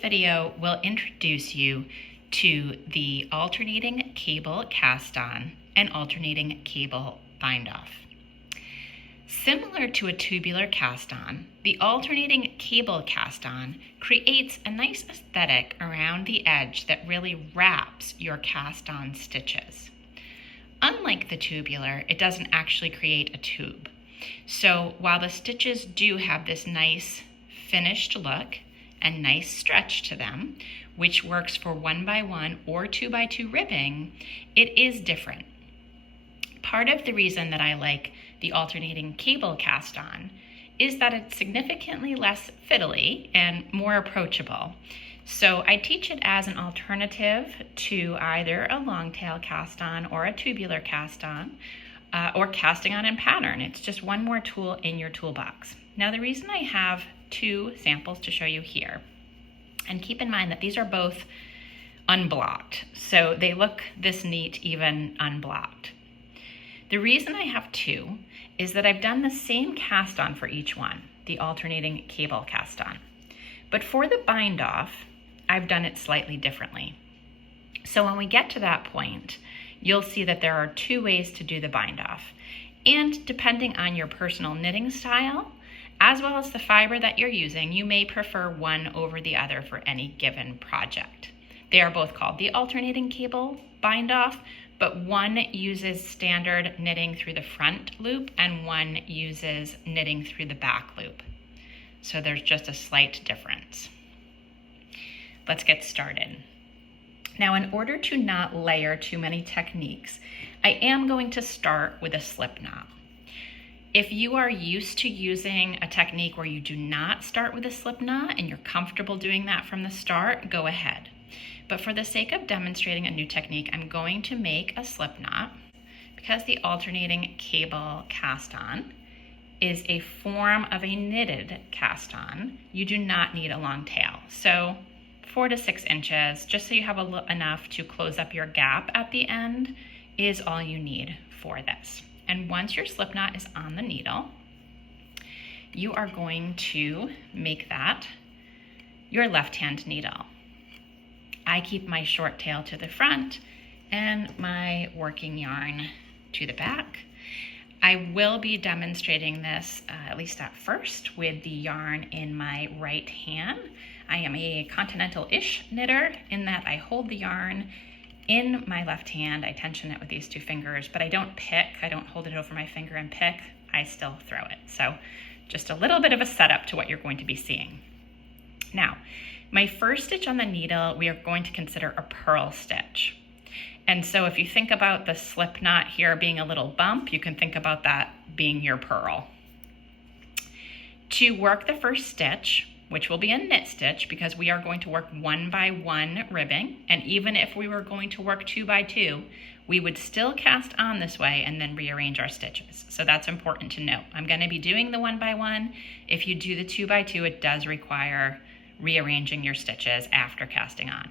video will introduce you to the alternating cable cast on and alternating cable bind off. Similar to a tubular cast on, the alternating cable cast on creates a nice aesthetic around the edge that really wraps your cast on stitches. Unlike the tubular, it doesn't actually create a tube. So while the stitches do have this nice finished look and nice stretch to them, which works for 1x1 or 2x2 ribbing, it is different. Part of the reason that I like the alternating cable cast on is that it's significantly less fiddly and more approachable. So I teach it as an alternative to either a long tail cast on or a tubular cast on or casting on in pattern. It's just one more tool in your toolbox. Now the reason I have two samples to show you here, and keep in mind that these are both unblocked, so they look this neat even unblocked. The reason I have two is that I've done the same cast on for each one, the alternating cable cast on. But for the bind off, I've done it slightly differently. So when we get to that point, you'll see that there are two ways to do the bind off. And depending on your personal knitting style, as well as the fiber that you're using, you may prefer one over the other for any given project. They are both called the alternating cable bind off, but one uses standard knitting through the front loop and one uses knitting through the back loop. So there's just a slight difference. Let's get started. Now, in order to not layer too many techniques, I am going to start with a slip knot. If you are used to using a technique where you do not start with a slip knot and you're comfortable doing that from the start, go ahead. But for the sake of demonstrating a new technique, I'm going to make a slip knot because the alternating cable cast on is a form of a knitted cast on. You do not need a long tail. So 4 to 6 inches, just so you have enough to close up your gap at the end, is all you need for this. And once your slip knot is on the needle, you are going to make that your left-hand needle. I keep my short tail to the front and my working yarn to the back. I will be demonstrating this, at least at first, with the yarn in my right hand. I am a continental-ish knitter in that I hold the yarn in my left hand. I tension it with these two fingers, but I don't pick. I don't hold it over my finger and pick. I still throw it. So just a little bit of a setup to what you're going to be seeing. Now, my first stitch on the needle, we are going to consider a purl stitch. And so if you think about the slip knot here being a little bump, you can think about that being your purl. To work the first stitch, which will be a knit stitch because we are going to work 1x1 ribbing, and even if we were going to work 2x2, we would still cast on this way and then rearrange our stitches. So that's important to note. I'm going to be doing the 1x1. If you do the 2x2, it does require rearranging your stitches after casting on.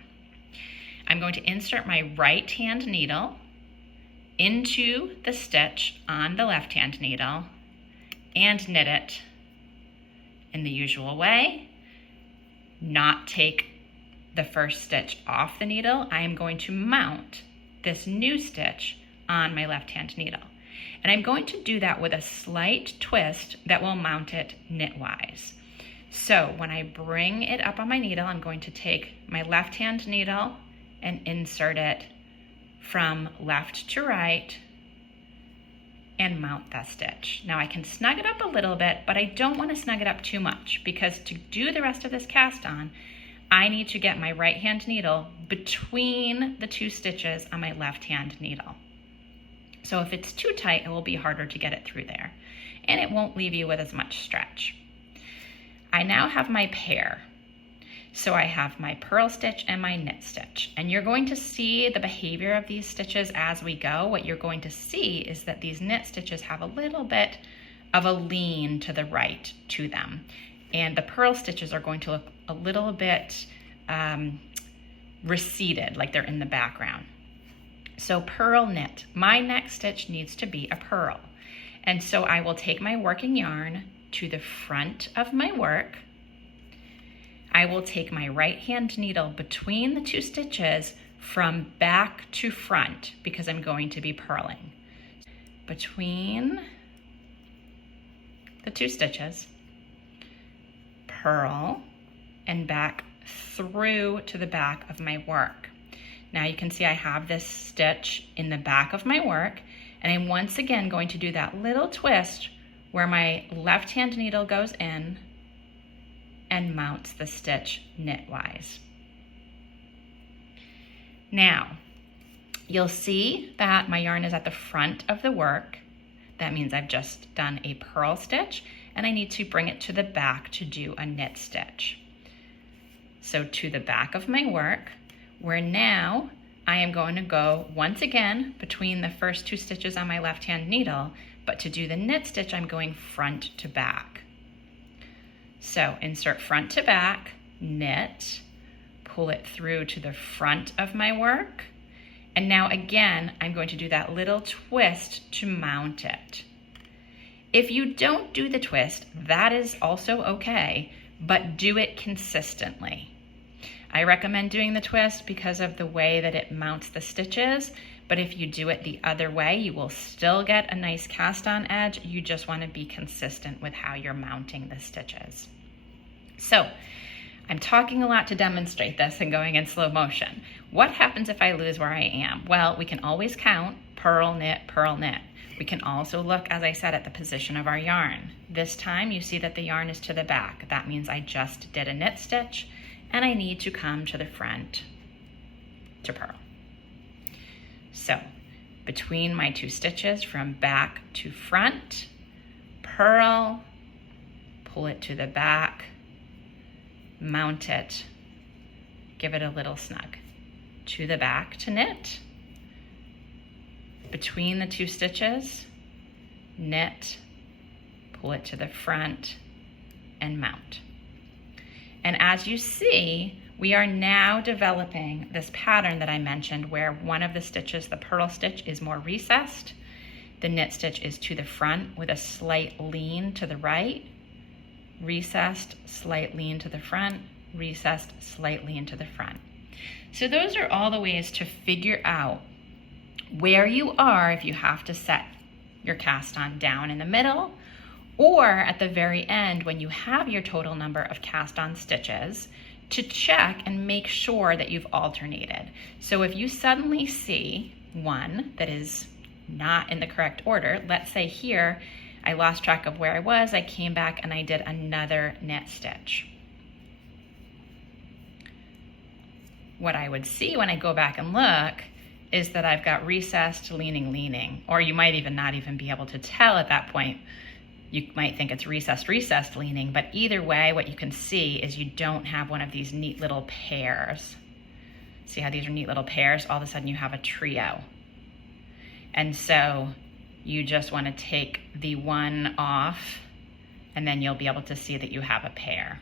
I'm going to insert my right hand needle into the stitch on the left hand needle and knit it in the usual way. Not take the first stitch off the needle. I am going to mount this new stitch on my left hand needle. And I'm going to do that with a slight twist that will mount it knitwise. So when I bring it up on my needle, I'm going to take my left hand needle and insert it from left to right and mount that stitch. Now I can snug it up a little bit, but I don't want to snug it up too much because to do the rest of this cast on, I need to get my right hand needle between the two stitches on my left hand needle. So if it's too tight, it will be harder to get it through there and it won't leave you with as much stretch. I now have my pair. So I have my purl stitch and my knit stitch, and you're going to see the behavior of these stitches as we go. What you're going to see is that these knit stitches have a little bit of a lean to the right to them, and the purl stitches are going to look a little bit receded, like they're in the background. So purl knit, my next stitch needs to be a purl, and so I will take my working yarn to the front of my work. I will take my right hand needle between the 2 stitches from back to front because I'm going to be purling. Between the 2 stitches, purl, and back through to the back of my work. Now you can see I have this stitch in the back of my work, and I'm once again going to do that little twist where my left hand needle goes in and mounts the stitch knitwise. Now, you'll see that my yarn is at the front of the work. That means I've just done a purl stitch, and I need to bring it to the back to do a knit stitch. So to the back of my work, where now I am going to go once again between the first 2 stitches on my left hand needle, but to do the knit stitch, I'm going front to back. So insert front to back, knit, pull it through to the front of my work, and now again, I'm going to do that little twist to mount it. If you don't do the twist, that is also okay, but do it consistently. I recommend doing the twist because of the way that it mounts the stitches, but if you do it the other way, you will still get a nice cast on edge. You just want to be consistent with how you're mounting the stitches. So I'm talking a lot to demonstrate this and going in slow motion. What happens if I lose where I am? Well, we can always count purl, knit, purl, knit. We can also look, as I said, at the position of our yarn. This time you see that the yarn is to the back. That means I just did a knit stitch and I need to come to the front to purl. So between my 2 stitches from back to front, purl, pull it to the back, mount it, give it a little snug. To the back to knit, between the 2 stitches, knit, pull it to the front, and mount. And as you see, we are now developing this pattern that I mentioned where one of the stitches, the purl stitch, is more recessed. The knit stitch is to the front with a slight lean to the right, recessed, slight lean to the front, recessed, slight lean to the front. So those are all the ways to figure out where you are if you have to set your cast on down in the middle, or at the very end when you have your total number of cast on stitches, to check and make sure that you've alternated. So if you suddenly see one that is not in the correct order, let's say here I lost track of where I was, I came back and I did another knit stitch. What I would see when I go back and look is that I've got recessed, leaning, leaning, or you might even not even be able to tell at that point. You might think it's recessed, recessed, leaning, but either way, what you can see is you don't have one of these neat little pairs. See how these are neat little pairs? All of a sudden you have a trio. And so you just want to take the one off, and then you'll be able to see that you have a pair.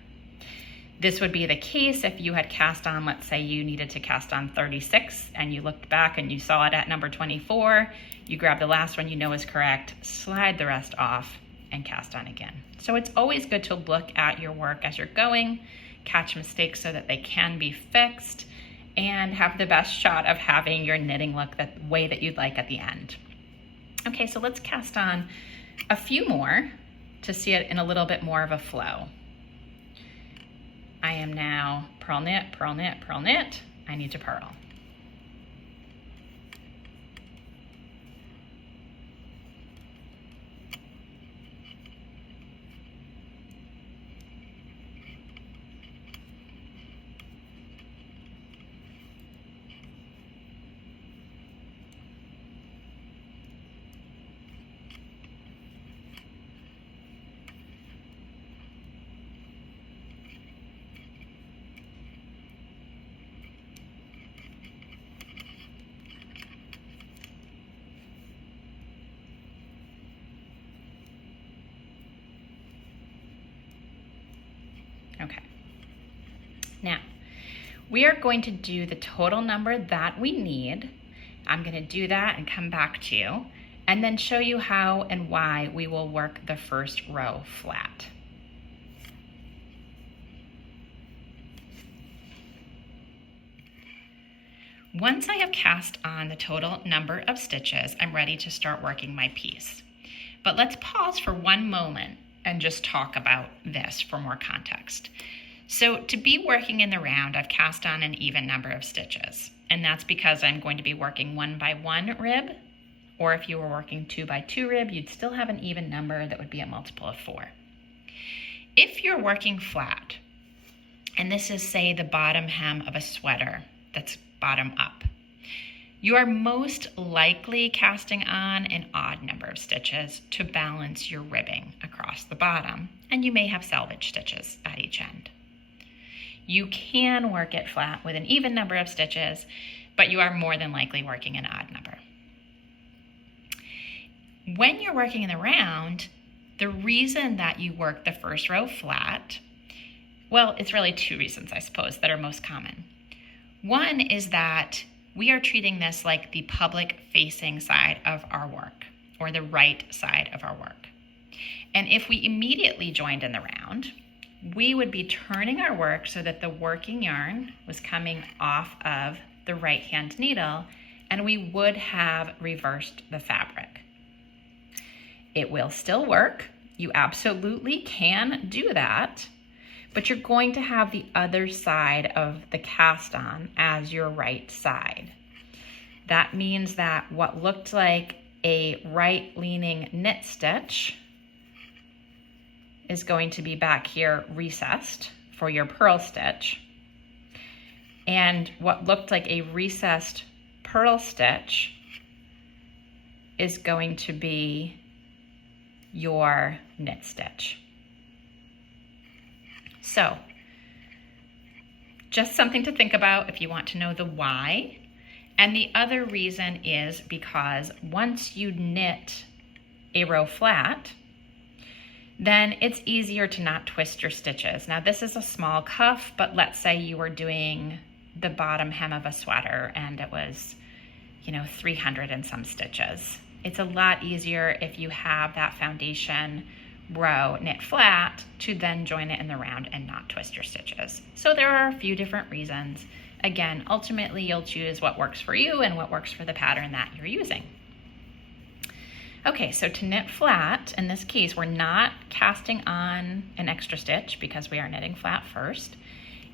This would be the case if you had cast on, let's say you needed to cast on 36 and you looked back and you saw it at number 24, you grab the last one you know is correct, slide the rest off, and cast on again. So it's always good to look at your work as you're going, catch mistakes so that they can be fixed, and have the best shot of having your knitting look the way that you'd like at the end. Okay, so let's cast on a few more to see it in a little bit more of a flow. I am now purl, knit, purl, knit, purl, knit. I need to purl. Okay. Now, we are going to do the total number that we need. I'm going to do that and come back to you, and then show you how and why we will work the first row flat. Once I have cast on the total number of stitches, I'm ready to start working my piece. But let's pause for one moment and just talk about this for more context. So to be working in the round, I've cast on an even number of stitches, and that's because I'm going to be working 1 by 1 rib, or if you were working 2 by 2 rib, you'd still have an even number that would be a multiple of 4. If you're working flat, and this is, say, the bottom hem of a sweater that's bottom up, you are most likely casting on an odd number of stitches to balance your ribbing across the bottom, and you may have selvage stitches at each end. You can work it flat with an even number of stitches, but you are more than likely working an odd number. When you're working in the round, the reason that you work the first row flat, well, it's really 2 reasons, I suppose, that are most common. One is that we are treating this like the public-facing side of our work, or the right side of our work. And if we immediately joined in the round, we would be turning our work so that the working yarn was coming off of the right-hand needle, and we would have reversed the fabric. It will still work. You absolutely can do that, but you're going to have the other side of the cast on as your right side. That means that what looked like a right leaning knit stitch is going to be back here recessed for your purl stitch. And what looked like a recessed purl stitch is going to be your knit stitch. So, just something to think about if you want to know the why. And the other reason is because once you knit a row flat, then it's easier to not twist your stitches. Now this is a small cuff, but let's say you were doing the bottom hem of a sweater and it was, 300 and some stitches. It's a lot easier if you have that foundation row knit flat to then join it in the round and not twist your stitches. So there are a few different reasons. Again, ultimately you'll choose what works for you and what works for the pattern that you're using. Okay, so to knit flat, in this case, we're not casting on an extra stitch because we are knitting flat first.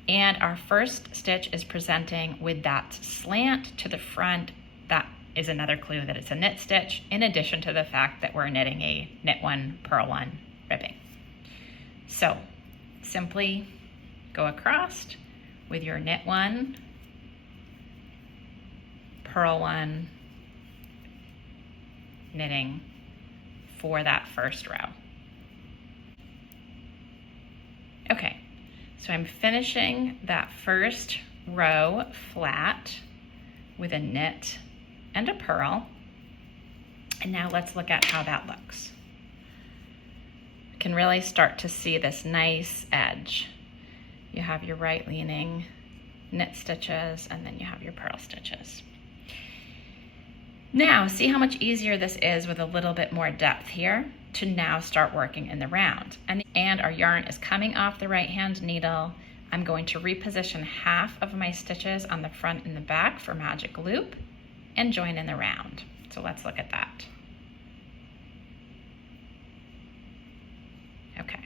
And our first stitch is presenting with that slant to the front. That is another clue that it's a knit stitch, in addition to the fact that we're knitting a knit 1, purl 1 ribbing. So simply go across with your knit 1, purl 1, knitting for that first row. Okay, so I'm finishing that first row flat with a knit and a purl. And now let's look at how that looks. You can really start to see this nice edge. You have your right leaning knit stitches, and then you have your purl stitches. Now, see how much easier this is with a little bit more depth here to now start working in the round. And our yarn is coming off the right-hand needle. I'm going to reposition half of my stitches on the front and the back for magic loop and join in the round. So let's look at that. Okay,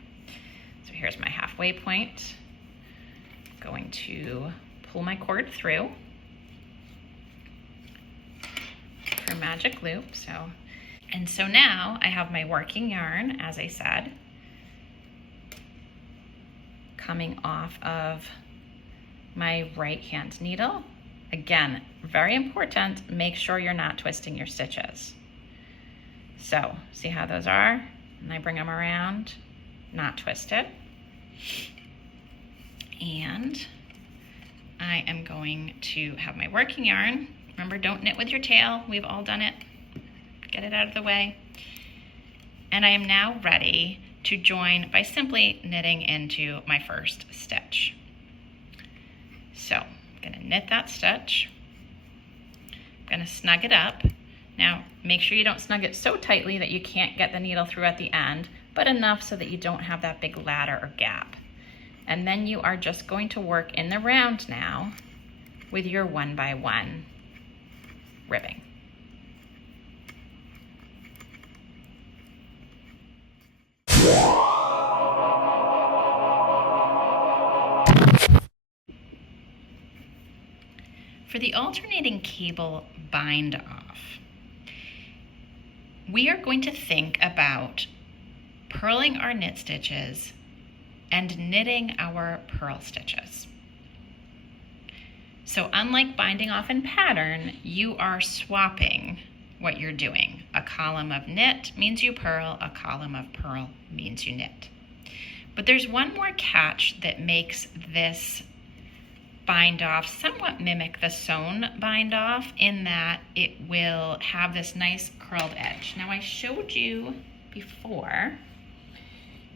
so here's my halfway point. Going to pull my cord through for magic loop. So now I have my working yarn, as I said, coming off of my right hand needle. Again, very important, make sure you're not twisting your stitches. So see how those are? And I bring them around, not twisted. And I am going to have my working yarn. Remember, don't knit with your tail. We've all done it. Get it out of the way. And I am now ready to join by simply knitting into my first stitch. So I'm going to knit that stitch. I'm going to snug it up. Now, make sure you don't snug it so tightly that you can't get the needle through at the end, but enough so that you don't have that big ladder or gap. And then you are just going to work in the round now with your 1x1 ribbing. For the alternating cable bind off, we are going to think about purling our knit stitches and knitting our purl stitches. So unlike binding off in pattern, you are swapping what you're doing. A column of knit means you purl, a column of purl means you knit. But there's one more catch that makes this bind off somewhat mimic the sewn bind off, in that it will have this nice curled edge. Now, I showed you before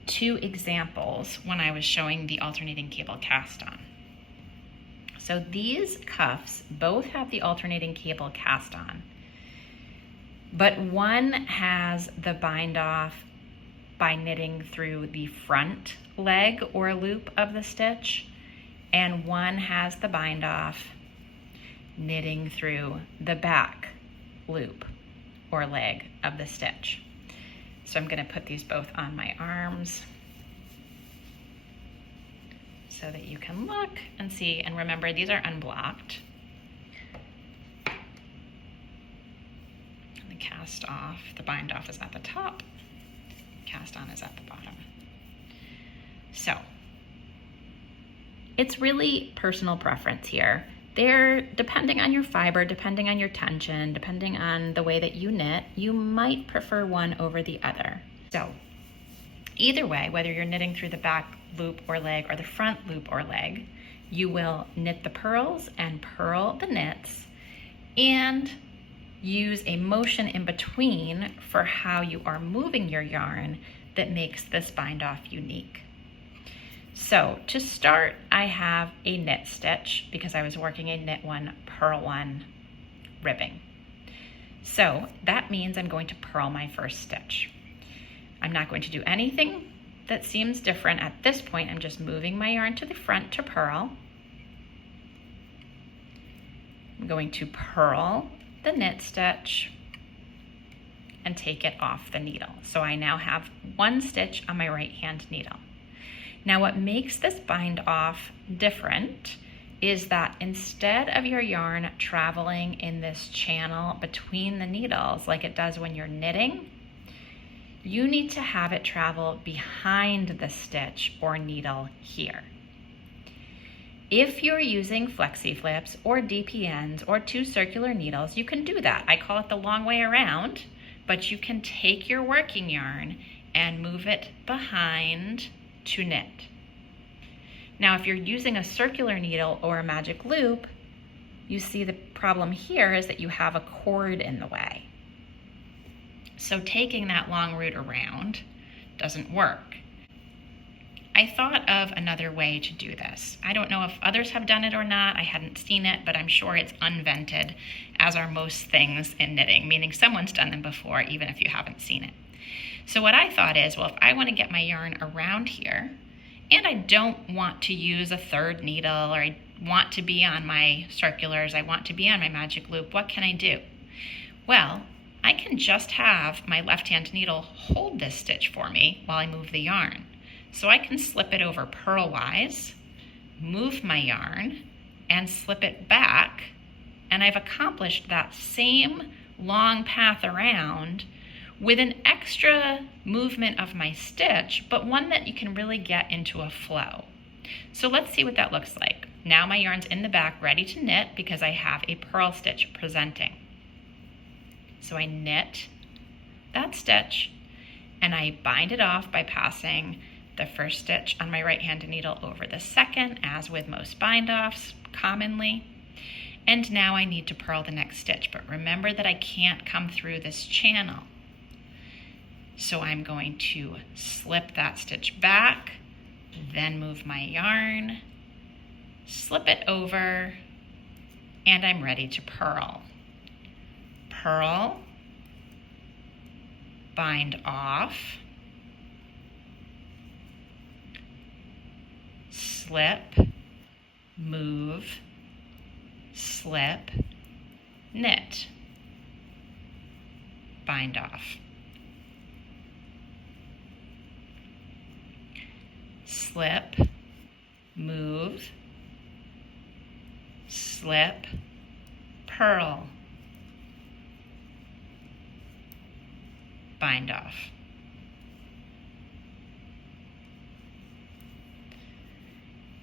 2 examples when I was showing the alternating cable cast on. So these cuffs both have the alternating cable cast on, but one has the bind off by knitting through the front leg or loop of the stitch, and one has the bind off knitting through the back loop or leg of the stitch. So I'm going to put these both on my arms so that you can look and see. And remember, these are unblocked. And the cast off, the bind off is at the top, cast on is at the bottom. So it's really personal preference here. They're depending on your fiber, depending on your tension, depending on the way that you knit, you might prefer one over the other. So either way, whether you're knitting through the back loop or leg or the front loop or leg, you will knit the purls and purl the knits and use a motion in between for how you are moving your yarn that makes this bind off unique. So to start, I have a knit stitch because I was working a knit 1, purl 1 ribbing. So that means I'm going to purl my first stitch. I'm not going to do anything that seems different at this point. I'm just moving my yarn to the front to purl. I'm going to purl the knit stitch and take it off the needle. So I now have 1 stitch on my right hand needle. Now, what makes this bind off different is that instead of your yarn traveling in this channel between the needles like it does when you're knitting, you need to have it travel behind the stitch or needle here. If you're using flexi flips or DPNs or 2 circular needles, you can do that. I call it the long way around, but you can take your working yarn and move it behind to knit. Now, if you're using a circular needle or a magic loop, you see the problem here is that you have a cord in the way. So taking that long route around doesn't work. I thought of another way to do this. I don't know if others have done it or not. I hadn't seen it, but I'm sure it's invented, as are most things in knitting, meaning someone's done them before, even if you haven't seen it. So what I thought is, well, if I want to get my yarn around here, and I don't want to use a 3rd needle, or I want to be on my circulars, I want to be on my magic loop, what can I do? Well, I can just have my left-hand needle hold this stitch for me while I move the yarn. So I can slip it over purlwise, move my yarn, and slip it back, and I've accomplished that same long path around with an extra movement of my stitch, but one that you can really get into a flow. So let's see what that looks like. Now my yarn's in the back ready to knit because I have a purl stitch presenting. So I knit that stitch and I bind it off by passing the first stitch on my right hand needle over the second, as with most bind offs commonly. And now I need to purl the next stitch, but remember that I can't come through this channel. So I'm going to slip that stitch back, then move my yarn, slip it over, and I'm ready to purl. Purl, bind off, slip, move, slip, knit, bind off. Slip, move, slip, purl, bind off.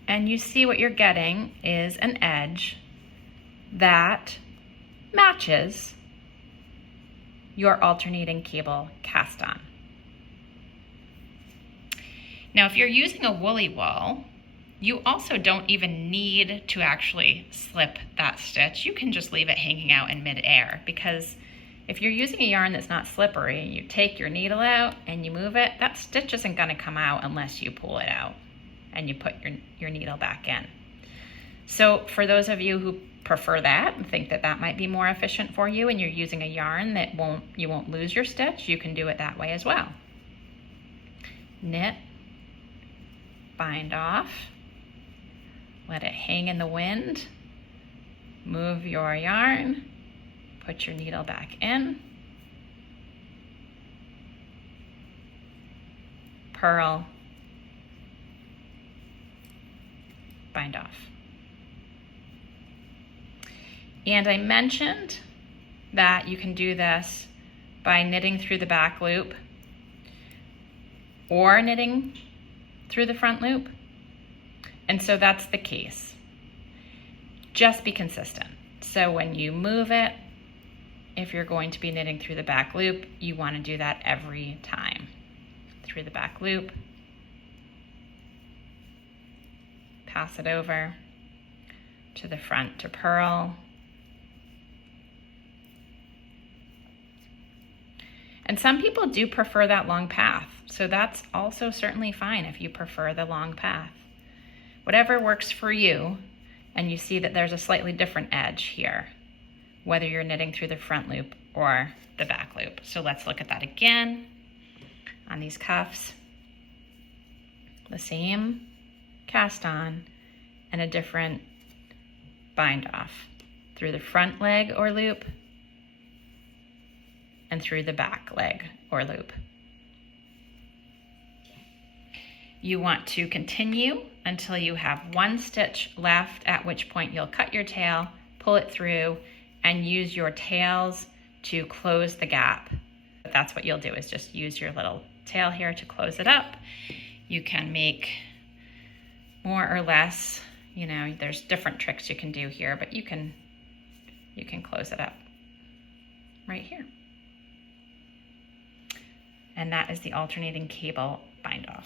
And you see what you're getting is an edge that matches your alternating cable cast on. Now, if you're using a woolly wool, you also don't even need to actually slip that stitch. You can just leave it hanging out in midair, because if you're using a yarn that's not slippery, you take your needle out and you move it, that stitch isn't going to come out unless you pull it out and you put your needle back in. So for those of you who prefer that and think that that might be more efficient for you and you're using a yarn that you won't lose your stitch, you can do it that way as well. Knit, bind off, let it hang in the wind, move your yarn, put your needle back in, purl, bind off. And I mentioned that you can do this by knitting through the back loop or knitting through the front loop. And so that's the case. Just be consistent. So when you move it, if you're going to be knitting through the back loop, you want to do that every time. Through the back loop, pass it over to the front to purl. And some people do prefer that long path, so that's also certainly fine if you prefer the long path. Whatever works for you, and you see that there's a slightly different edge here, whether you're knitting through the front loop or the back loop. So let's look at that again on these cuffs. The same cast on and a different bind off through the front leg or loop and through the back leg or loop. You want to continue until you have one stitch left, at which point you'll cut your tail, pull it through, and use your tails to close the gap. That's what you'll do, is just use your little tail here to close it up. You can make more or less, you know, there's different tricks you can do here, but you can close it up right here. And that is the alternating cable bind off.